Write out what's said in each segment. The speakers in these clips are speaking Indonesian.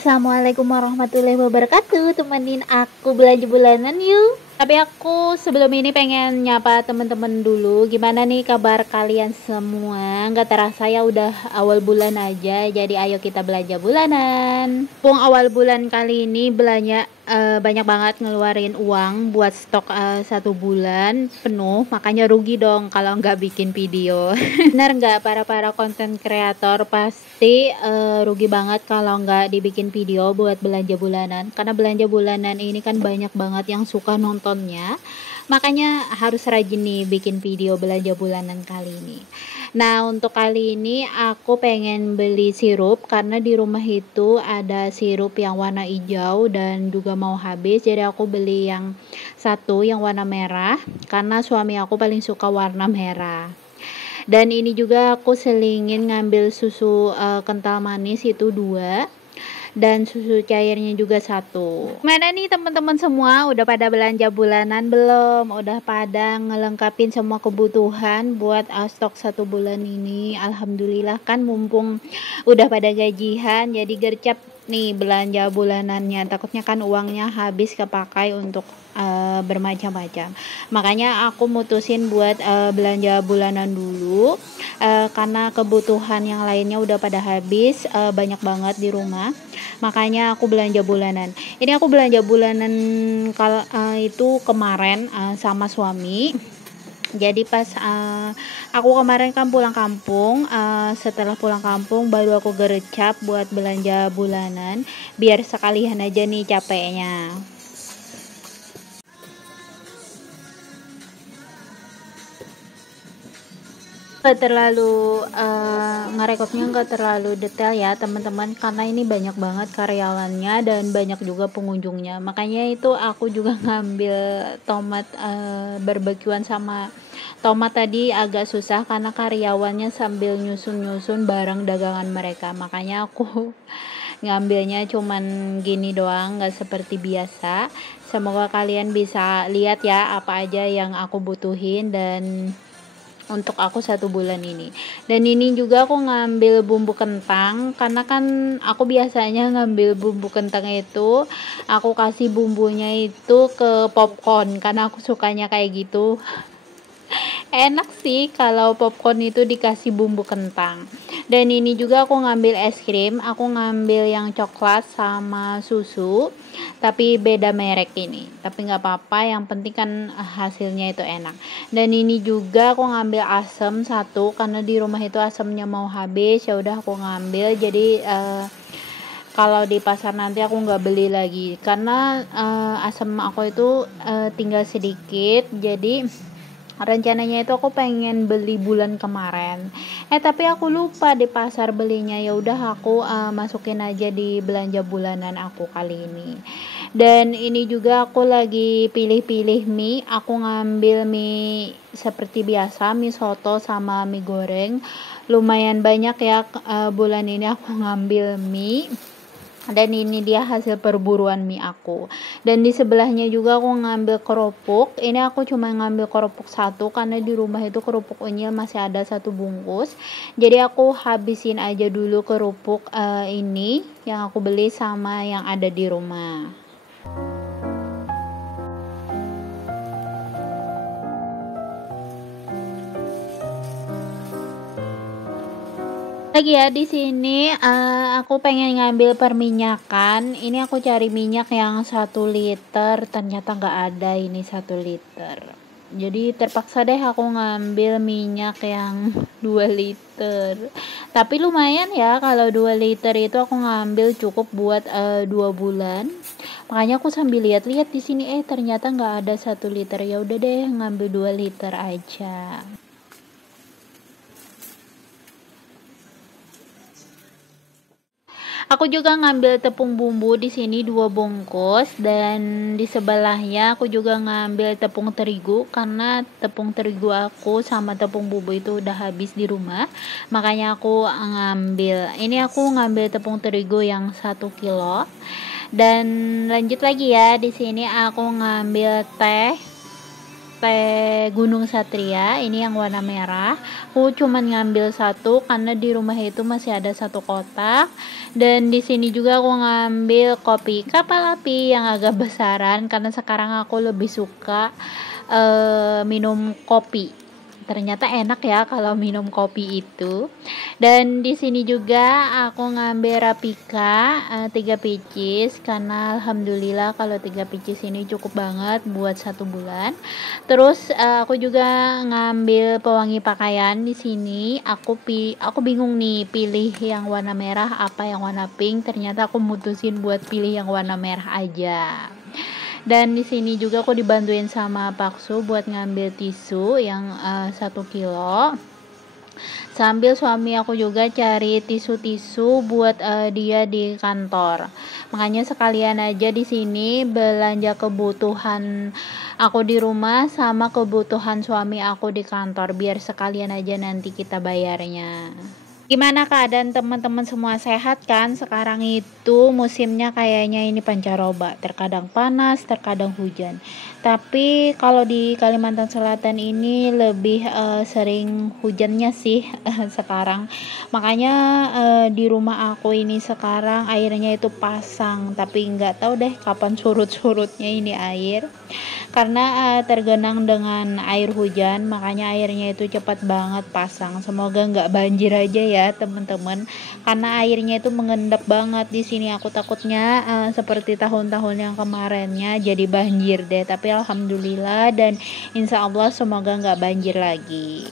Assalamualaikum warahmatullahi wabarakatuh. Temenin aku belanja bulanan yuk. Tapi aku sebelum ini pengen nyapa teman-teman dulu. Gimana nih kabar kalian semua? Nggak terasa ya udah awal bulan aja. Jadi ayo kita belanja bulanan. Pung awal bulan kali ini belanja banyak banget ngeluarin uang buat stok 1 bulan penuh. Makanya rugi dong kalau nggak bikin video. Benar nggak para konten kreator pasti rugi banget kalau nggak dibikin video buat belanja bulanan. Karena belanja bulanan ini kan banyak banget yang suka nontonnya. Makanya harus rajin nih bikin video belanja bulanan kali ini. Nah, untuk kali ini aku pengen beli sirup karena di rumah itu ada sirup yang warna hijau dan juga mau habis. Jadi aku beli yang satu yang warna merah karena suami aku paling suka warna merah. Dan ini juga aku selingin ngambil susu kental manis itu 2 dan susu cairnya juga 1. Mana nih teman-teman semua, udah pada belanja bulanan belum? Udah pada ngelengkapin semua kebutuhan buat stok 1 bulan ini? Alhamdulillah kan mumpung udah pada gajian jadi gercep nih belanja bulanannya. Takutnya kan uangnya habis kepakai untuk bermacam-macam. Makanya aku mutusin buat belanja bulanan dulu karena kebutuhan yang lainnya udah pada habis, banyak banget di rumah. Makanya aku belanja bulanan. Ini aku belanja bulanan itu kemarin sama suami. Jadi pas aku kemarin kan pulang kampung, setelah pulang kampung baru aku gercep buat belanja bulanan biar sekalian aja nih capeknya. Nggak terlalu ngerekodnya nggak terlalu detail ya teman-teman, karena ini banyak banget karyawannya dan banyak juga pengunjungnya. Makanya itu aku juga ngambil tomat barbekyuan sama tomat tadi agak susah karena karyawannya sambil nyusun barang dagangan mereka. Makanya aku ngambilnya cuman gini doang, nggak seperti biasa. Semoga kalian bisa lihat ya apa aja yang aku butuhin dan untuk aku 1 bulan ini. Dan ini juga aku ngambil bumbu kentang karena kan aku biasanya ngambil bumbu kentang itu aku kasih bumbunya itu ke popcorn karena aku sukanya kayak gitu. Enak sih kalau popcorn itu dikasih bumbu kentang. Dan ini juga aku ngambil es krim, aku ngambil yang coklat sama susu tapi beda merek ini, tapi nggak apa-apa, yang penting kan hasilnya itu enak. Dan ini juga aku ngambil asam 1 karena di rumah itu asamnya mau habis, ya udah aku ngambil. Jadi kalau di pasar nanti aku nggak beli lagi karena asam aku itu tinggal sedikit. Jadi rencananya itu aku pengen beli bulan kemarin, tapi aku lupa di pasar belinya. Ya udah aku masukin aja di belanja bulanan aku kali ini. Dan ini juga aku lagi pilih-pilih mie. Aku ngambil mie seperti biasa, mie soto sama mie goreng. Lumayan banyak ya bulan ini aku ngambil mie. Dan ini dia hasil perburuan mie aku. Dan di sebelahnya juga aku ngambil kerupuk. Ini aku cuma ngambil kerupuk 1 karena di rumah itu kerupuk unyil masih ada 1 bungkus. Jadi aku habisin aja dulu kerupuk ini yang aku beli sama yang ada di rumah. Lagi ya di sini aku pengen ngambil perminyakan. Ini aku cari minyak yang 1 liter, ternyata nggak ada ini 1 liter. Jadi terpaksa deh aku ngambil minyak yang 2 liter. Tapi lumayan ya, kalau 2 liter itu aku ngambil cukup buat 2 bulan. Makanya aku sambil lihat-lihat di sini, ternyata nggak ada 1 liter. Ya udah deh ngambil 2 liter aja. Aku juga ngambil tepung bumbu di sini 2 bungkus, dan di sebelahnya aku juga ngambil tepung terigu karena tepung terigu aku sama tepung bumbu itu udah habis di rumah. Makanya aku ngambil. Ini aku ngambil tepung terigu yang 1 kilo. Dan lanjut lagi ya, di sini aku ngambil teh Gunung Satria, ini yang warna merah. Aku cuman ngambil satu karena di rumah itu masih ada satu kotak. Dan di sini juga aku ngambil kopi kapal api yang agak besaran karena sekarang aku lebih suka minum kopi. Ternyata enak ya kalau minum kopi itu. Dan di sini juga aku ngambil Rapika 3 pieces karena alhamdulillah kalau 3 pieces ini cukup banget buat 1 bulan. Terus aku juga ngambil pewangi pakaian di sini. Aku bingung nih pilih yang warna merah apa yang warna pink. Ternyata aku mutusin buat pilih yang warna merah aja. Dan di sini juga aku dibantuin sama Paksu buat ngambil tisu yang 1 kilo. Sambil suami aku juga cari tisu-tisu buat dia di kantor. Makanya sekalian aja di sini belanja kebutuhan aku di rumah sama kebutuhan suami aku di kantor biar sekalian aja nanti kita bayarnya. Gimana keadaan teman-teman semua, sehat kan? Sekarang itu musimnya kayaknya ini pancaroba, terkadang panas, terkadang hujan. Tapi kalau di Kalimantan Selatan ini lebih sering hujannya sih sekarang. Makanya di rumah aku ini sekarang airnya itu pasang, tapi nggak tahu deh kapan surut-surutnya ini air. Karena tergenang dengan air hujan, makanya airnya itu cepat banget pasang. Semoga nggak banjir aja ya teman-teman, karena airnya itu mengendap banget di sini. Aku takutnya seperti tahun-tahun yang kemarinnya jadi banjir deh. Tapi alhamdulillah dan insya Allah semoga nggak banjir lagi.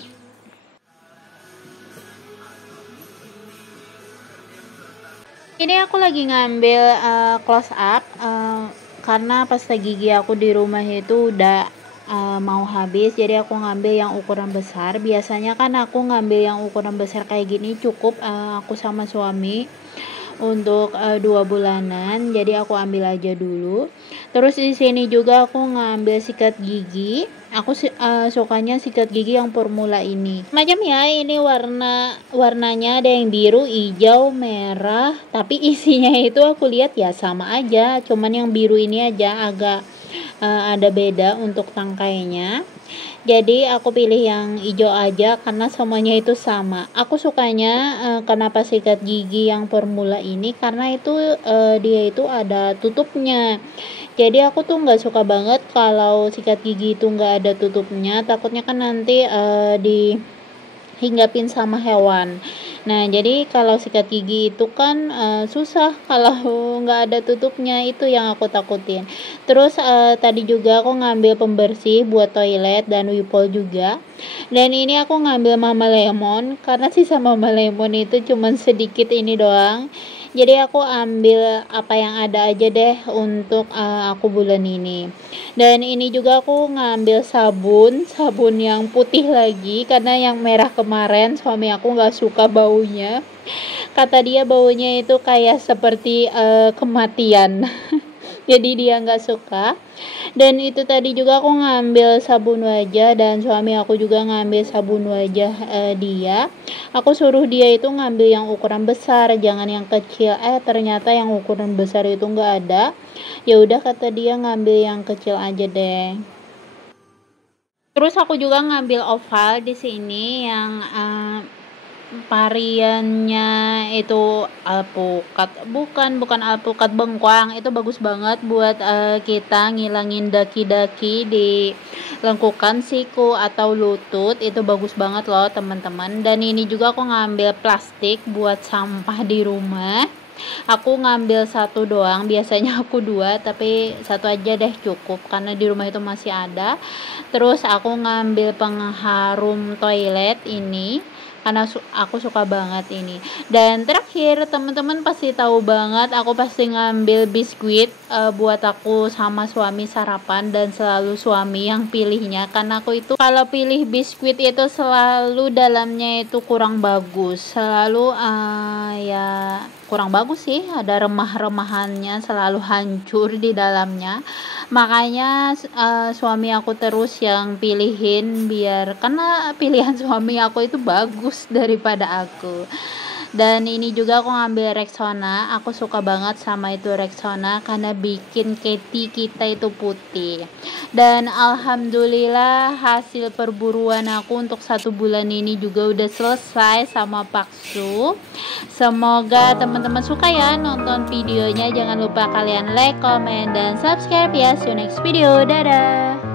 Ini aku lagi ngambil close up karena pasta gigi aku di rumah itu udah mau habis, jadi aku ngambil yang ukuran besar. Biasanya kan aku ngambil yang ukuran besar kayak gini cukup aku sama suami untuk 2 bulanan, jadi aku ambil aja dulu. Terus di sini juga aku ngambil sikat gigi. Aku sukanya sikat gigi yang formula ini. Macam ya, ini warnanya ada yang biru, hijau, merah, tapi isinya itu aku lihat ya sama aja. Cuman yang biru ini aja agak ada beda untuk tangkainya. Jadi aku pilih yang hijau aja karena semuanya itu sama. Aku sukanya kenapa sikat gigi yang formula ini karena itu dia itu ada tutupnya. Jadi aku tuh nggak suka banget kalau sikat gigi itu nggak ada tutupnya. Takutnya kan nanti dihinggapin sama hewan. Nah, jadi kalau sikat gigi itu kan susah kalau nggak ada tutupnya, itu yang aku takutin. Terus tadi juga aku ngambil pembersih buat toilet dan wipol juga. Dan ini aku ngambil Mama Lemon karena sisa Mama Lemon itu cuman sedikit ini doang. Jadi aku ambil apa yang ada aja deh untuk aku bulan ini. Dan ini juga aku ngambil sabun yang putih lagi karena yang merah kemarin suami aku nggak suka baunya. Kata dia baunya itu kayak seperti kematian. Jadi dia nggak suka. Dan itu tadi juga aku ngambil sabun wajah dan suami aku juga ngambil sabun wajah dia. Aku suruh dia itu ngambil yang ukuran besar, jangan yang kecil. Ternyata yang ukuran besar itu nggak ada. Ya udah kata dia ngambil yang kecil aja deh. Terus aku juga ngambil oval di sini yang variannya itu alpukat, bukan alpukat bengkoang. Itu bagus banget buat kita ngilangin daki-daki di lengkukan siku atau lutut. Itu bagus banget loh teman-teman. Dan ini juga aku ngambil plastik buat sampah di rumah. Aku ngambil satu doang, biasanya aku 2 tapi satu aja deh cukup karena di rumah itu masih ada. Terus aku ngambil pengharum toilet ini karena aku suka banget ini. Dan terakhir teman-teman pasti tahu banget, aku pasti ngambil biskuit buat aku sama suami sarapan dan selalu suami yang pilihnya karena aku itu kalau pilih biskuit itu selalu dalamnya itu kurang bagus, selalu ya kurang bagus sih, ada remah-remahannya, selalu hancur di dalamnya. Makanya suami aku terus yang pilihin biar karena pilihan suami aku itu bagus daripada aku. Dan ini juga aku ngambil Rexona, aku suka banget sama itu Rexona karena bikin keti kita itu putih. Dan alhamdulillah hasil perburuan aku untuk 1 bulan ini juga udah selesai sama Paksu. Semoga teman-teman suka ya nonton videonya. Jangan lupa kalian like, comment, dan subscribe ya. See you next video. Dadah.